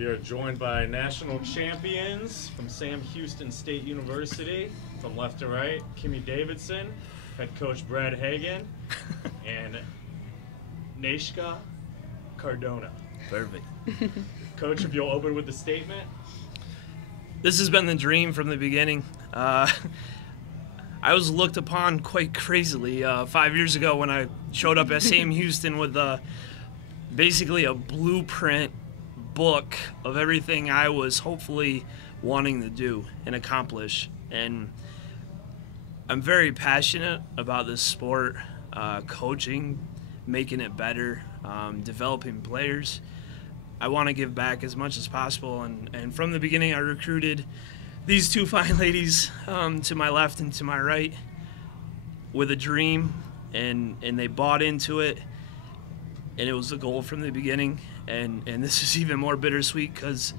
We are joined by national champions from Sam Houston State University. From left to right, Kimmy Davidson, head coach Brad Hagan, and Neshka Cardona. Perfect. Coach, if you'll open with the statement. This has been the dream from the beginning. I was looked upon quite crazily 5 years ago when I showed up at Sam Houston with basically a blueprint book of everything I was hopefully wanting to do and accomplish. And I'm very passionate about this sport, coaching, making it better, developing players. I want to give back as much as possible, and from the beginning I recruited these two fine ladies to my left and to my right with a dream, and they bought into it, and it was the goal from the beginning. And this is even more bittersweet because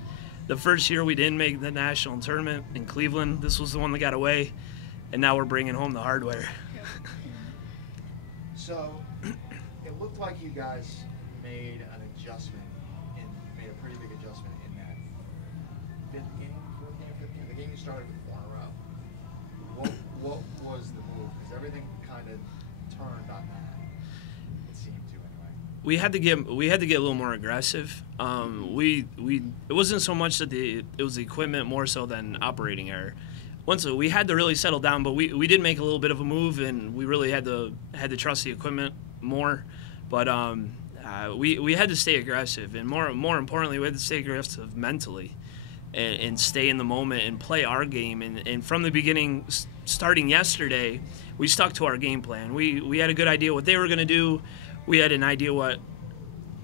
the first year we didn't make the national tournament in Cleveland. This was the one that got away, and now we're bringing home the hardware. So it looked like you guys made an adjustment, made a pretty big adjustment in that fifth game, the game you started with 4 in a row. What was the move? Because everything kind of turned on that. It seemed to anyway. We had to get a little more aggressive. It wasn't so much that it was the equipment, more so than operating error. Once we had to really settle down, but we did make a little bit of a move, and we really had to trust the equipment more. But we had to stay aggressive, and more importantly, we had to stay aggressive mentally, and stay in the moment and play our game. And from the beginning, starting yesterday, we stuck to our game plan. We had a good idea what they were going to do. We had an idea what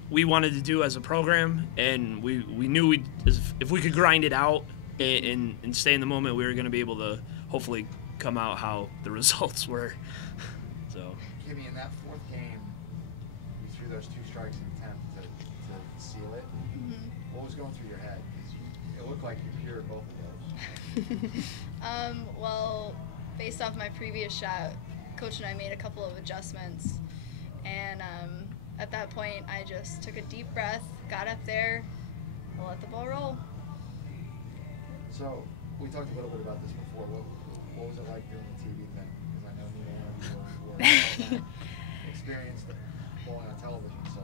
we wanted to do as a program, and we knew if we could grind it out and stay in the moment, we were going to be able to hopefully come out how the results were. So. Kimmy, in that fourth game, you threw those 2 strikes in the 10th to seal it. Mm-hmm. What was going through your head? Because it looked like you cured both of those. Well, based off my previous shot, Coach and I made a couple of adjustments, and at that point, I just took a deep breath, got up there, and let the ball roll. So we talked a little bit about this before. What was it like doing the TV thing? Because I know neither one of you were experienced bowling on television. So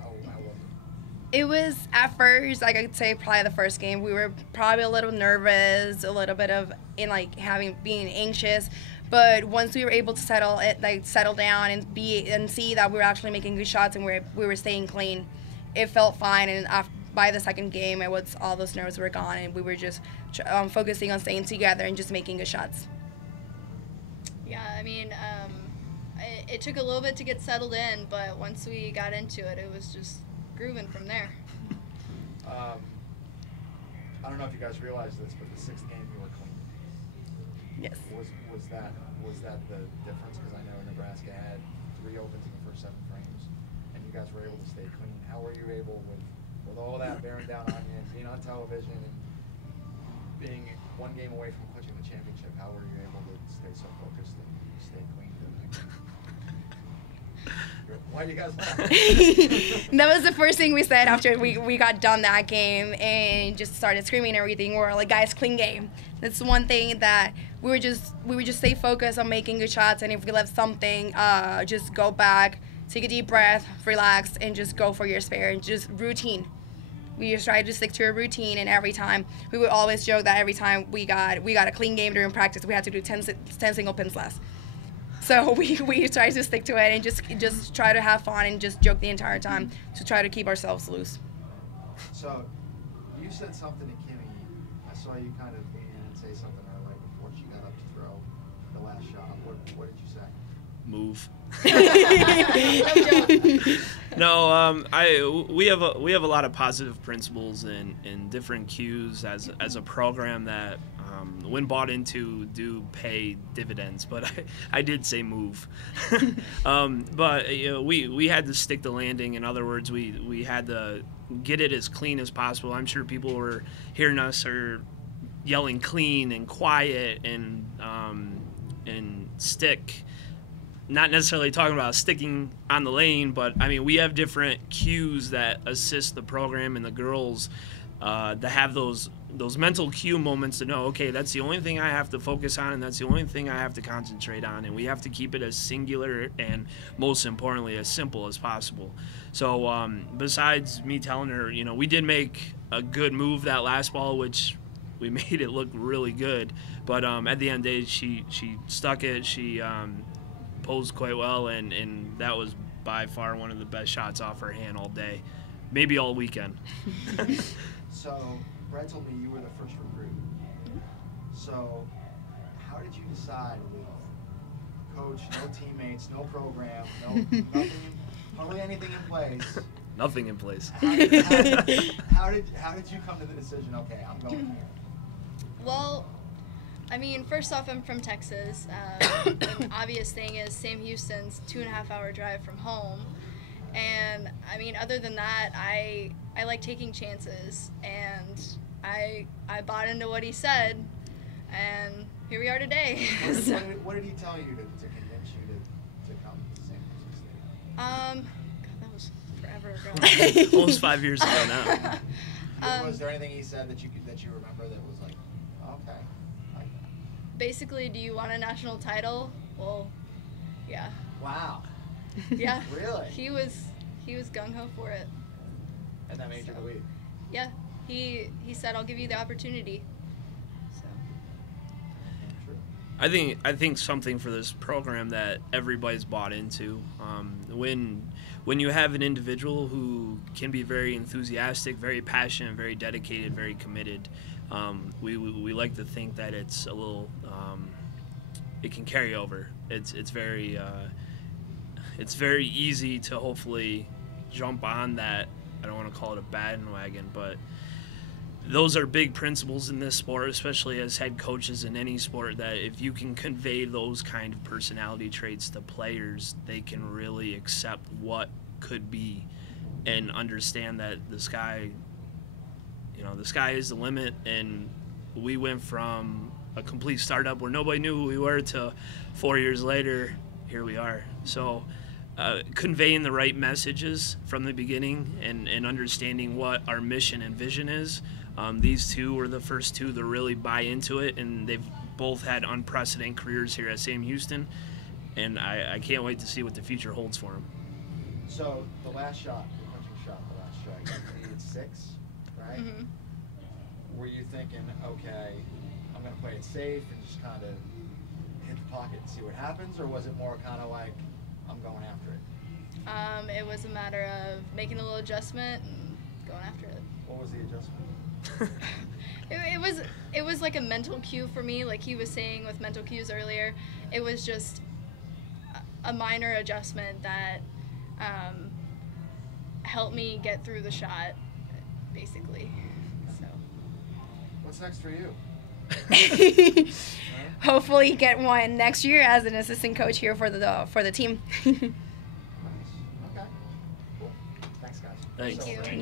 how was it? It was, at first, like I'd say probably the first game, we were probably a little nervous, a little bit of being anxious. But once we were able to settle down and see that we were actually making good shots and we were staying clean, it felt fine. And by the second game, all those nerves were gone, and we were just focusing on staying together and just making good shots. Yeah, I mean, it took a little bit to get settled in, but once we got into it, it was just grooving from there. I don't know if you guys realized this, but the 6th game you were clean. Yes. Was that the difference? Because I know Nebraska had 3 opens in the first 7 frames, and you guys were able to stay clean. How were you able, with all that bearing down on you and being on television and being 1 game away from clinching the championship, how were you able to stay so focused and stay clean through the next game? Why do you guys laugh? That was the first thing we said after we got done that game and just started screaming and everything. We're like, guys, clean game. That's one thing that we would just stay focused on making good shots, and if we left something, just go back, take a deep breath, relax, and just go for your spare, and just routine. We just tried to stick to a routine, and every time we would always joke that every time we got a clean game during practice, we had to do 10 single pins less. So we tried to stick to it and just try to have fun and just joke the entire time to try to keep ourselves loose. So you said something to Kimmy. I saw you kind of lean in and say something to her right before she got up to throw the last shot. What did you say? Move. No, we have a lot of positive principles and different cues as a program that when bought into do pay dividends. But I did say move. But we had to stick the landing. In other words, we had to get it as clean as possible. I'm sure people were hearing us or yelling clean and quiet and stick. Not necessarily talking about sticking on the lane, but I mean we have different cues that assist the program and the girls to have those mental cue moments to know, okay, that's the only thing I have to focus on, and that's the only thing I have to concentrate on, and we have to keep it as singular and, most importantly, as simple as possible. So besides me telling her, you know, we did make a good move that last ball, which we made it look really good, but at the end of the day, she stuck it. She posed quite well, and that was by far one of the best shots off her hand all day, maybe all weekend. So Brett told me you were the first recruit. So how did you decide with coach, no teammates, no program, no nothing, hardly anything in place? Nothing in place. How did you come to the decision? Okay, I'm going here. Well, I mean, first off, I'm from Texas. An obvious thing is Sam Houston's 2.5-hour drive from home. And, I mean, other than that, I like taking chances. And I bought into what he said, and here we are today. What did he tell you to convince you to come to Sam Houston State? God, that was forever ago. Almost 5 years ago now. Was there anything he said that you remember that was like, okay? Basically, do you want a national title? Well, yeah. Wow. Yeah. Really? He was gung-ho for it. And that made you believe? Yeah. He said, I'll give you the opportunity. So. True. I think something for this program that everybody's bought into. When you have an individual who can be very enthusiastic, very passionate, very dedicated, very committed, we like to think that it's a little, it can carry over. It's very easy to hopefully jump on that. I don't want to call it a bandwagon, but those are big principles in this sport, especially as head coaches in any sport, that if you can convey those kind of personality traits to players, they can really accept what could be and understand that the sky is the limit. And we went from a complete startup where nobody knew who we were to 4 years later, here we are. So conveying the right messages from the beginning and understanding what our mission and vision is. These two were the first two to really buy into it, and they've both had unprecedented careers here at Sam Houston, and I can't wait to see what the future holds for them. So the last shot, the punching shot, you needed 6, right? Mm-hmm. Were you thinking, okay, I'm going to play it safe and just kind of hit the pocket and see what happens, or was it more kind of like, I'm going after it? It was a matter of making a little adjustment and going after it. What was the adjustment? It was like a mental cue for me, like he was saying with mental cues earlier. It was just a minor adjustment that helped me get through the shot, basically. So. What's next for you? Hopefully get one next year as an assistant coach here for the team. Nice. Okay. Cool. Thanks, guys. Thanks. Thank you.